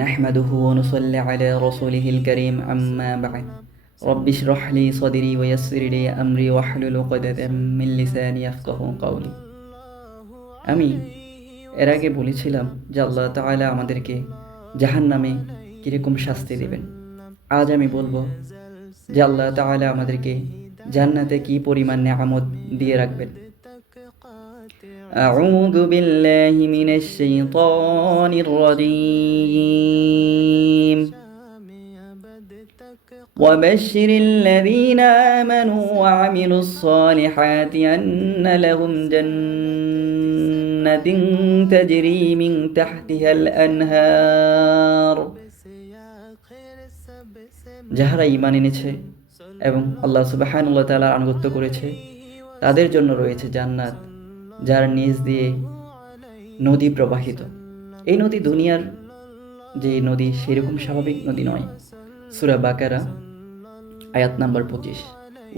নাহমাদুহু ওয়া নুসাল্লি আলা রাসূলিহিল কারীম আম্মা বা'দ রব্বি ইশরাহ লি সাদরি ওয়া ইয়াসসির লি আমরি ওয়াহলুল উকদাতাম মিন লিসানি ইয়াফকাহু কাওলি। আমি এর আগে বলেছিলাম যে আল্লাহ তাআলা আমাদেরকে জাহান্নামে কিরকম শাস্তি দেবেন। আজ আমি বলবো যে আল্লাহ তাআলা আমাদেরকে জান্নাতে কি পরিমাণ নেয়ামত দিয়ে রাখবেন। আউযু বিল্লাহি মিনাশ শাইতানির রাজীম। وبشر الذين آمنوا وعملوا الصالحات أن لهم جنات تجري من تحتها الأنهار। যাহারা ঈমান এনেছে এবং আল্লাহ সুবহানাহু ওয়া তাআলার আনুগত্য করেছে তাদের জন্য রয়েছে জান্নাত, যার নিচ দিয়ে নদী প্রবাহিত। এই নদী দুনিয়ার যে নদী সেরকম স্বাভাবিক নদী নয়। সূরা বাকারা আয়াত নাম্বার 25।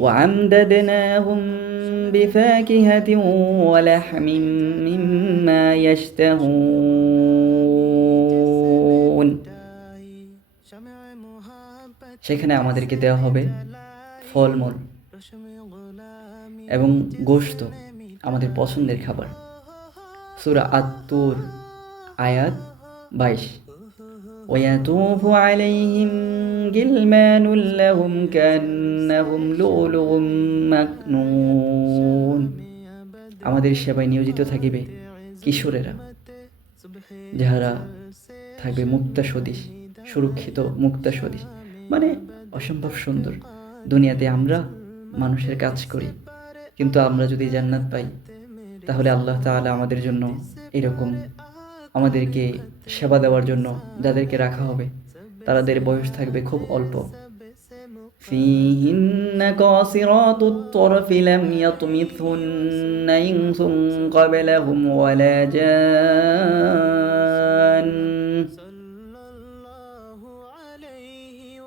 وَأَمْدَدْنَاهُمْ بِفَاكِهَةٍ وَلَحْمٍ مِّمَّا يَشْتَهُونَ। সেখানে আমাদেরকে দেওয়া হবে ফলমূল এবং গোশত, আমাদের পছন্দের খাবার। সূরা আত-তুর আয়াত 22। ويطوف عليهم غلمان لهم كأنهم لؤلؤ مكنون। আমাদের সেবায় নিয়োজিত থাকিবে কিশোরেরা, যাহারা থাকবে মুক্তা সদৃশ, সুরক্ষিত মুক্তা সদৃশ, মানে অসম্ভব সুন্দর। দুনিয়াতে আমরা মানুষের কাজ করি, কিন্তু আমরা যদি জান্নাত পাই তাহলে আল্লাহ তাআলা আমাদের জন্য এরকম আমাদেরকে সেবা দেওয়ার জন্য যাদেরকে রাখা হবে তাদের বয়স থাকবে খুব অল্প। ফীহিন্না কাসিরাতুত তরফি লাম ইয়াতমিথুন্না ইনসুন ক্বাবলাহুম ওয়ালা জান।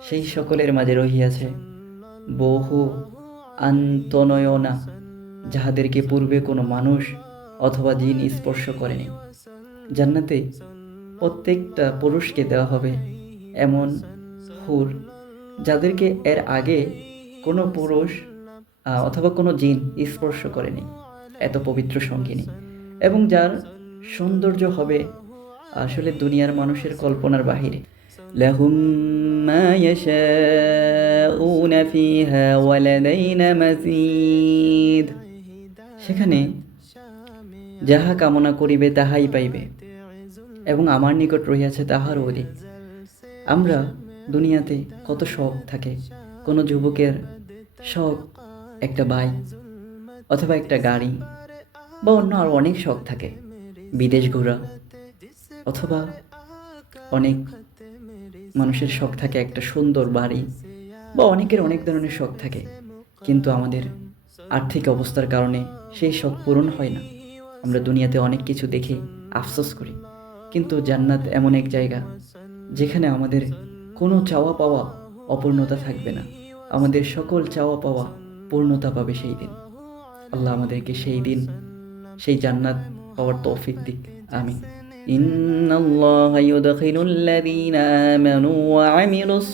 সেই সকলের মাঝে রহিয়াছে বহু আন্তনয়না, যাহাদেরকে পূর্বে কোনো মানুষ অথবা জিন স্পর্শ করেনি। জান্নাতে প্রত্যেকটা পুরুষকে দেওয়া হবে এমন হুর যাদেরকে এর আগে কোনো পুরুষ অথবা কোনো জিন স্পর্শ করেনি, এত পবিত্র সঙ্গিনী, এবং যার সৌন্দর্য হবে আসলে দুনিয়ার মানুষের কল্পনার বাহিরে। লাহুম মা ইয়াশাউনা ফিহা ওয়া লাদাইনা মাজিদ। সেখানে যাহা কামনা করিবে তাহাই পাইবে, এবং আমার নিকট রহিয়াছে তাহার অধিক। আমরা দুনিয়াতে কত শখ থাকে, কোনো যুবকের শখ একটা বাইক অথবা একটা গাড়ি বা অন্য আরও অনেক শখ থাকে, বিদেশ ঘোরা, অথবা অনেক মানুষের শখ থাকে একটা সুন্দর বাড়ি, বা অনেকের অনেক ধরনের শখ থাকে, কিন্তু আমাদের আর্থিক অবস্থার কারণে সেই শখ পূরণ হয় না। আমরা দুনিয়াতে অনেক কিছু দেখে আফসোস করি, কিন্তু জান্নাত এমন এক জায়গা যেখানে আমাদের কোনো চাওয়া পাওয়া অপূর্ণতা থাকবে না, আমাদের সকল চাওয়া পাওয়া পূর্ণতা পাবে সেই দিন। আল্লাহ আমাদেরকে সেই দিন সেই জান্নাত পাওয়ার তৌফিক দিক, আমিন। ইন্নাল্লাহা ইউদখিলুল্লাযীনা আমানু ওয়া আমিলুস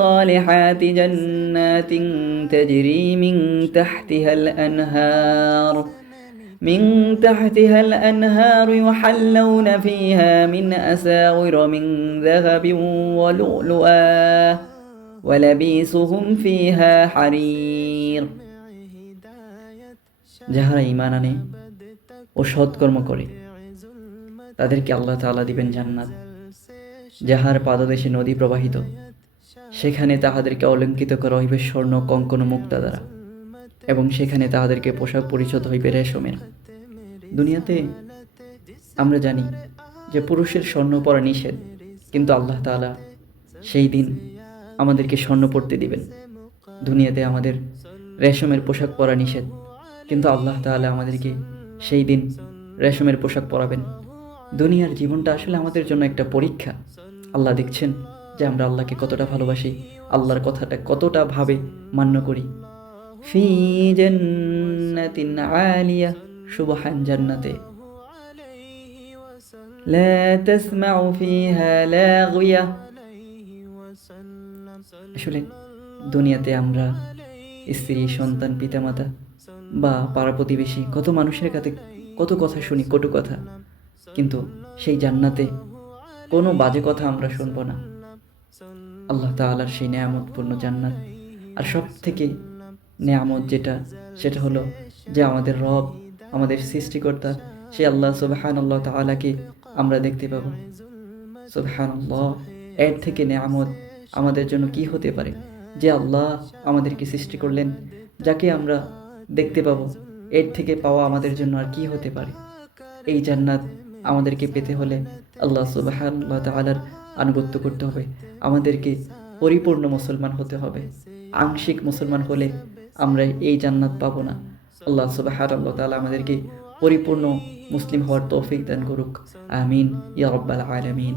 সালিহাতি জান্নাতিন তাজরি মিন تحتها الأنهار يحلون فيها من أساور من ذهب ولؤلؤا ولبيسهم فيها حرير। যাহারা ঈমান আনে ও সৎকর্ম করে তাদেরকে আল্লাহ তাআলা দিবেন জান্নাত, যাহার পাদদেশে নদী প্রবাহিত, সেখানে তাহাদেরকে অলঙ্কিত করা হইবে স্বর্ণ কঙ্কন মুক্তা দ্বারা, এবং সেখানে তাহাদেরকে পোশাক পরিচ্ছদ হইবে রেশমের। দুনিয়াতে আমরা জানি যে পুরুষের স্বর্ণ পরা নিষেধ, কিন্তু আল্লাহ তাআলা সেই দিন আমাদেরকে স্বর্ণ পরতে দিবেন। দুনিয়াতে আমাদের রেশমের পোশাক পরা নিষেধ, কিন্তু আল্লাহ তাআলা আমাদেরকে সেই দিন রেশমের পোশাক পরাবেন। দুনিয়ার জীবনটা আসলে আমাদের জন্য একটা পরীক্ষা। আল্লাহ দেখছেন যে আমরা আল্লাহকে কতটা ভালোবাসি, আল্লাহর কথাটা কতটা ভাবে মান্য করি। ফি জান্নাতিন আলিয়া, সুবহান জান্নাতে। لا تسمع فيها لاغية। আসলে দুনিয়াতে আমরা স্ত্রী, সন্তান, পিতামাতা বা পাড়া প্রতিবেশী কত মানুষের কাছে কত কথা শুনি, কটু কথা, কিন্তু সেই জান্নাতে কোনো বাজে কথা আমরা শুনবো না। আল্লাহ তাআলার সেই নেয়ামতপূর্ণ জান্নাত। আর সব থেকে নেয়ামত যেটা, সেটা হলো যে আমাদের রব, আমাদের সৃষ্টিকর্তা, সেই আল্লাহ সুবহানাল্লাহ তাআলাকে আমরা দেখতে পাবো। সুবহানাল্লাহ, এর থেকে নেয়ামত আমাদের জন্য কি হতে পারে? যে আল্লাহ আমাদেরকে সৃষ্টি করলেন, যাকে আমরা দেখতে পাবো, এর থেকে পাওয়া আমাদের জন্য আর কি হতে পারে? এই জান্নাত আমাদেরকে পেতে হলে আল্লাহ সুবহানাল্লাহ তাআলার আনুগত্য করতে হবে, আমাদেরকে পরিপূর্ণ মুসলমান হতে হবে। আংশিক মুসলমান হলে আমরা এই জান্নাত পাবো না। আল্লাহ সুবহানাল্লাহ তাআলা আমাদেরকে পরিপূর্ণ মুসলিম হওয়ার তৌফিক দান করুক। আমিন ইয়া রাব্বাল আলামিন।